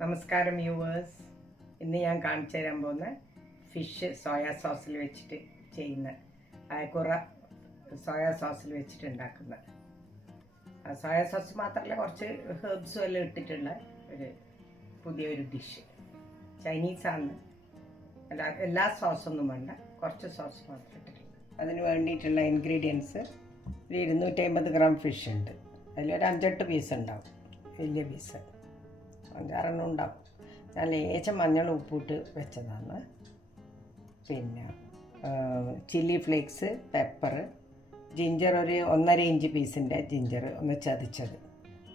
നമസ്കാരം വ്യൂവേഴ്സ്. ഇന്ന് ഞാൻ കാണിച്ചു തരാൻ പോകുന്ന ഫിഷ് സോയാ സോസിൽ വെച്ചിട്ട് ചെയ്യുന്ന അയക്കുറ സോയാ സോസിൽ വെച്ചിട്ട് ഉണ്ടാക്കുന്ന. സോയാ സോസ് മാത്രമല്ല കുറച്ച് ഹെർബ്സും എല്ലാം ഇട്ടിട്ടുള്ള ഒരു പുതിയൊരു ഡിഷ് ചൈനീസാണ് അല്ല എല്ലാ സോസൊന്നും വേണ്ട. കുറച്ച് സോസ് മാത്രം ഇട്ടിട്ടുണ്ട്. അതിന് വേണ്ടിയിട്ടുള്ള ഇൻഗ്രീഡിയൻസ് ഒരു ഇരുന്നൂറ്റി അമ്പത് ഗ്രാം ഫിഷ് ഉണ്ട്. അതിലൊരു അഞ്ചെട്ട് പീസ് ഉണ്ടാവും. വലിയ പീസ് അഞ്ചാറെണ്ണം ഉണ്ടാവും. ഞാൻ ലേശം മഞ്ഞൾ ഉപ്പിട്ട് വെച്ചതാണ്. പിന്നെ ചില്ലി ഫ്ലേക്സ് പെപ്പർ ജിഞ്ചർ ഒരു ഒന്നര ഇഞ്ച് പീസിന്റെ ജിഞ്ചർ ഒന്ന് ചതച്ചത്.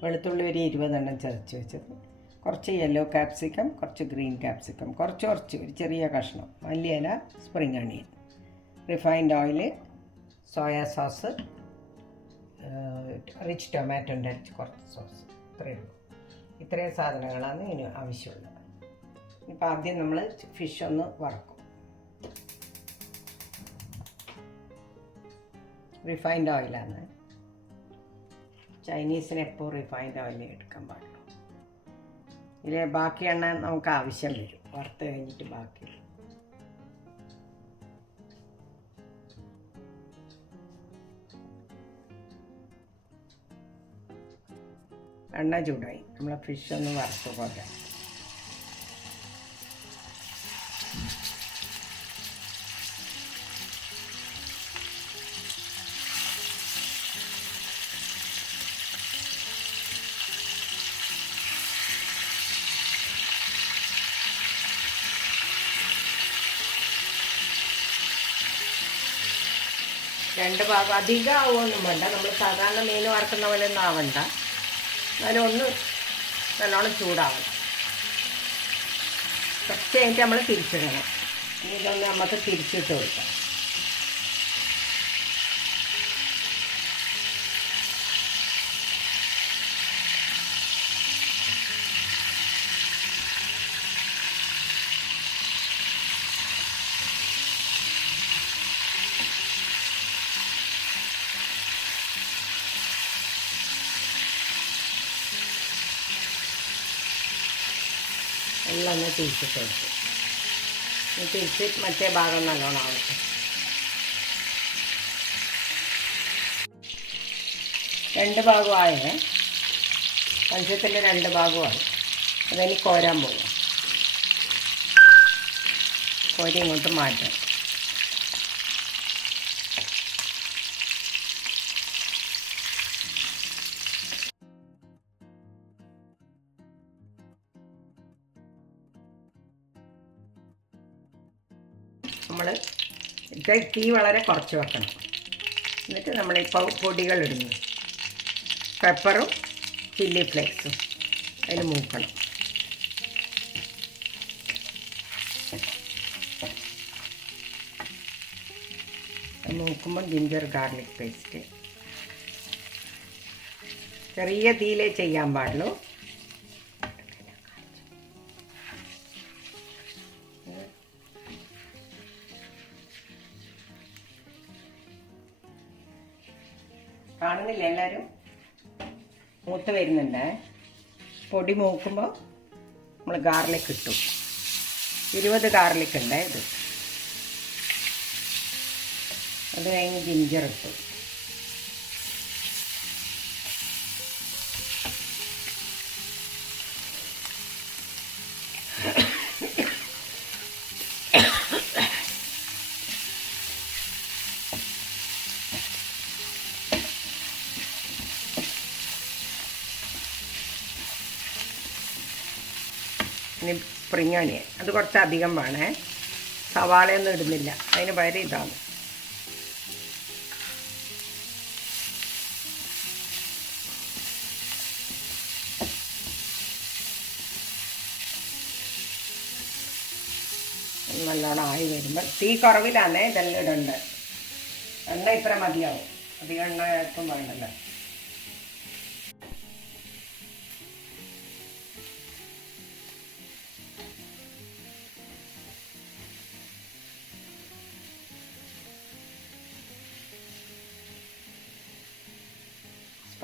വെളുത്തുള്ളി ഒരു ഇരുപതെണ്ണം ചതച്ച് വെച്ചത്. കുറച്ച് യെല്ലോ ക്യാപ്സിക്കം കുറച്ച് ഗ്രീൻ ക്യാപ്സിക്കം കുറച്ച് കുറച്ച് ഒരു ചെറിയ കഷ്ണം മല്ലിയില spring onion refined oil soya sauce rich ടൊമാറ്റോന്റെ കുറച്ച് സോസ് ഇത്രയേ ഉള്ളൂ. ഇത്രയും സാധനങ്ങളാണ് ഇതിന് ആവശ്യമുള്ളത്. ഇപ്പം ആദ്യം നമ്മൾ ഫിഷ് ഒന്ന് വറക്കും. റിഫൈൻഡ് ഓയിലാണ് ചൈനീസിന് എപ്പോൾ റിഫൈൻഡ് ഓയിൽ എടുക്കാൻ പാടുള്ളൂ. ഇതിൽ ബാക്കി എണ്ണ നമുക്ക് ആവശ്യം വരും. വറുത്ത് കഴിഞ്ഞിട്ട് ബാക്കി എണ്ണ ചൂടായി. നമ്മൾ ഫിഷ് ഒന്ന് വറുത്ത് പോകാം രണ്ട് ഭാഗം അധികം ആവുമൊന്നും വേണ്ട. നമ്മൾ സാധാരണ മീൻ വറക്കുന്ന പോലെ ഒന്നും ആവണ്ട. എന്നാലും ഒന്ന് നല്ലോണം ചൂടാവണം. കുറച്ച് കഴിഞ്ഞിട്ട് നമ്മൾ തിരിച്ചിടണം. ഇതൊന്ന് നമുക്ക് തിരിച്ചിട്ട് കൊടുക്കാം. ഒന്ന് തിരിച്ചിട്ട് കൊടുത്തു തിരിച്ച് മറ്റേ ഭാഗം നല്ലോണം ആവട്ടെ. രണ്ട് ഭാഗമായേ. മത്സ്യത്തിന്റെ രണ്ട് ഭാഗമായി. അതെനിക്ക് കോരാൻ പോകും. കോരി ഇങ്ങോട്ട് മാറ്റാം. നമ്മൾ തീ വളരെ കുറച്ച് വെക്കണം. എന്നിട്ട് നമ്മൾ ഇപ്പോൾ പൊടികൾ ഇടുന്നു പെപ്പറും ചില്ലി ഫ്ലേക്സും അതിൽ മൂക്കണം മൂക്കുമ്പോൾ ജിഞ്ചർ ഗാർലിക് പേസ്റ്റ് ചെറിയ തീയിലേ ചെയ്യാൻ പാടുള്ളൂ. കാണുന്നില്ല എല്ലാവരും മൂത്ത് വരുന്നുണ്ട്. പൊടി മൂക്കുമ്പോൾ നമ്മൾ ഗാർലിക് ഇട്ടു. ഇരുപത് ഗാർലിക് ഉണ്ട് ഇത്. അത് കഴിഞ്ഞ് ജിഞ്ചർ ഇട്ടു. ഇനി സ്പ്രിങ് അണിയൻ അത് കുറച്ച് അധികം വേണേ. സവാളയൊന്നും ഇടുന്നില്ല. അതിന് പകരം ഇതാണ്. നല്ലോണം ആയി വരുമ്പോൾ തീ കുറവിലാണേ ഇതെല്ലാം ഇടണ്ട്. എണ്ണ ഇത്ര മതിയാവും. അധികം എണ്ണ ഇപ്പം വേണ്ടല്ലോ.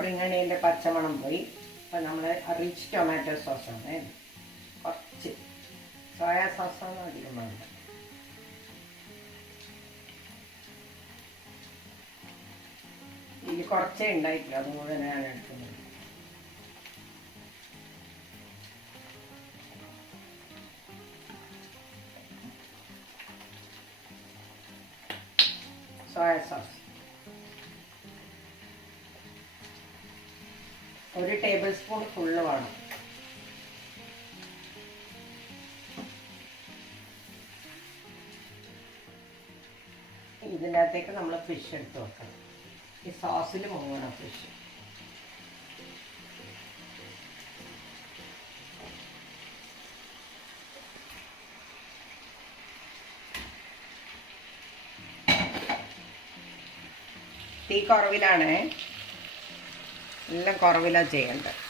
സ്പ്രിംഗ് അണിയന്റെ പച്ചമണം പോയി. അപ്പം നമ്മൾ റിച്ച് ടൊമാറ്റോ സോസാണ് കുറച്ച് സോയാ സോസാണ് അധികം വേണ്ടത് കുറച്ചേ ഉണ്ടായിട്ടില്ല അത് തന്നെ ഞാൻ എടുക്കുന്നത്. സോയാ സോസ് സ്പൂൺ ഫുള്ള് വേണം ഇതിനകത്തേക്ക് നമ്മൾ ഫിഷ് എടുത്ത് വെക്കണം. ഈ സോസിൽ മുങ്ങണം ഫിഷ് തീ കുറവിലാണേ. എല്ലാം കുറവിലാണ് ചെയ്യേണ്ടത്.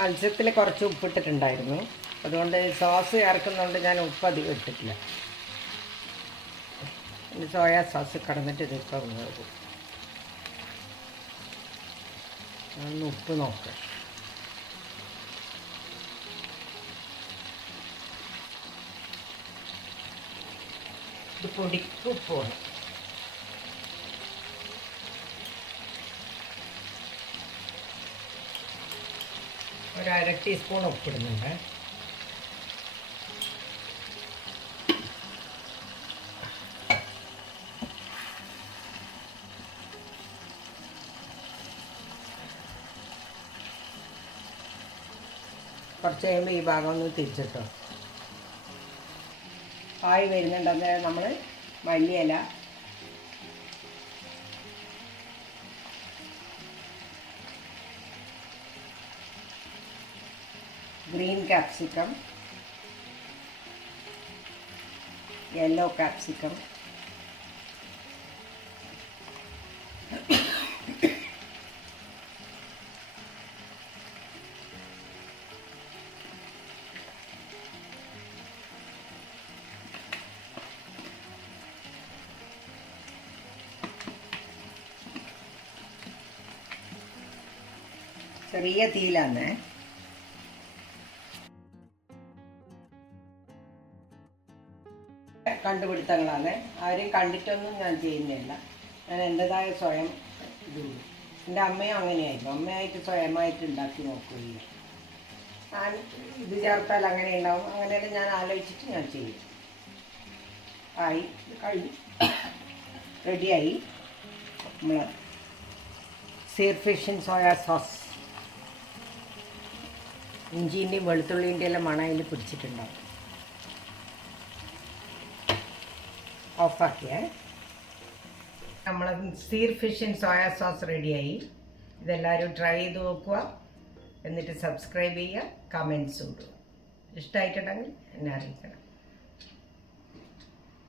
മത്സ്യത്തിൽ കുറച്ച് ഉപ്പിട്ടിട്ടുണ്ടായിരുന്നു. അതുകൊണ്ട് സോസ് ചേർക്കുന്നതുകൊണ്ട് ഞാൻ ഉപ്പ് അധികം ഇട്ടിട്ടില്ല. സോയാ സോസ് കടന്നിട്ട് ഇതിപ്പോൾ പോകും ഒന്ന് ഉപ്പ് നോക്ക്. ഇത് പൊടിക്ക് ഉപ്പ് ഒരു അര ടീസ്പൂൺ ഉപ്പിടുന്നുണ്ട്. കുറച്ച് കഴിയുമ്പോൾ ഈ ഭാഗം ഒന്ന് തിരിച്ചിട്ടോ. ആയി വരുന്നുണ്ടെന്ന് നമ്മൾ മല്ലിയില ഗ്രീൻ ക്യാപ്സിക്കം യെല്ലോ ക്യാപ്സിക്കം ചെറിയ തീയിലാണ്. കണ്ടുപിടുത്തങ്ങളാണ്. ആരും കണ്ടിട്ടൊന്നും ഞാൻ ചെയ്യുന്നില്ല. ഞാൻ എന്റെതായ സ്വയം ഇതുള്ളൂ. എന്റെ അമ്മയും അങ്ങനെയായിരുന്നു. അമ്മയായിട്ട് സ്വയമായിട്ട് ഉണ്ടാക്കി നോക്കുകയില്ല ഞാൻ ഇത് ചേർത്താൽ അങ്ങനെ ഉണ്ടാവും. അങ്ങനെയൊക്കെ ഞാൻ ആലോചിച്ചിട്ട് ഞാൻ ചെയ്യും ആയി. കഴിഞ്ഞു. റെഡിയായി. നമ്മൾ സീർ ഫിഷ് സോയാ സോസ്. ഇഞ്ചിന്റെയും വെളുത്തുള്ളിന്റെയും എല്ലാം മണയിൽ പിടിച്ചിട്ടുണ്ടാവും. ഓഫാക്കിയേ. നമ്മൾ സീർ ഫിഷിൻ സോയ സോസ് റെഡിയായി. ഇതെല്ലാവരും ട്രൈ ചെയ്ത് നോക്കുക. എന്നിട്ട് സബ്സ്ക്രൈബ് ചെയ്യുക കമൻസ് ഇടുക. ഇഷ്ടമായിട്ടുണ്ടെങ്കിൽ എന്നെ അറിയിക്കണം.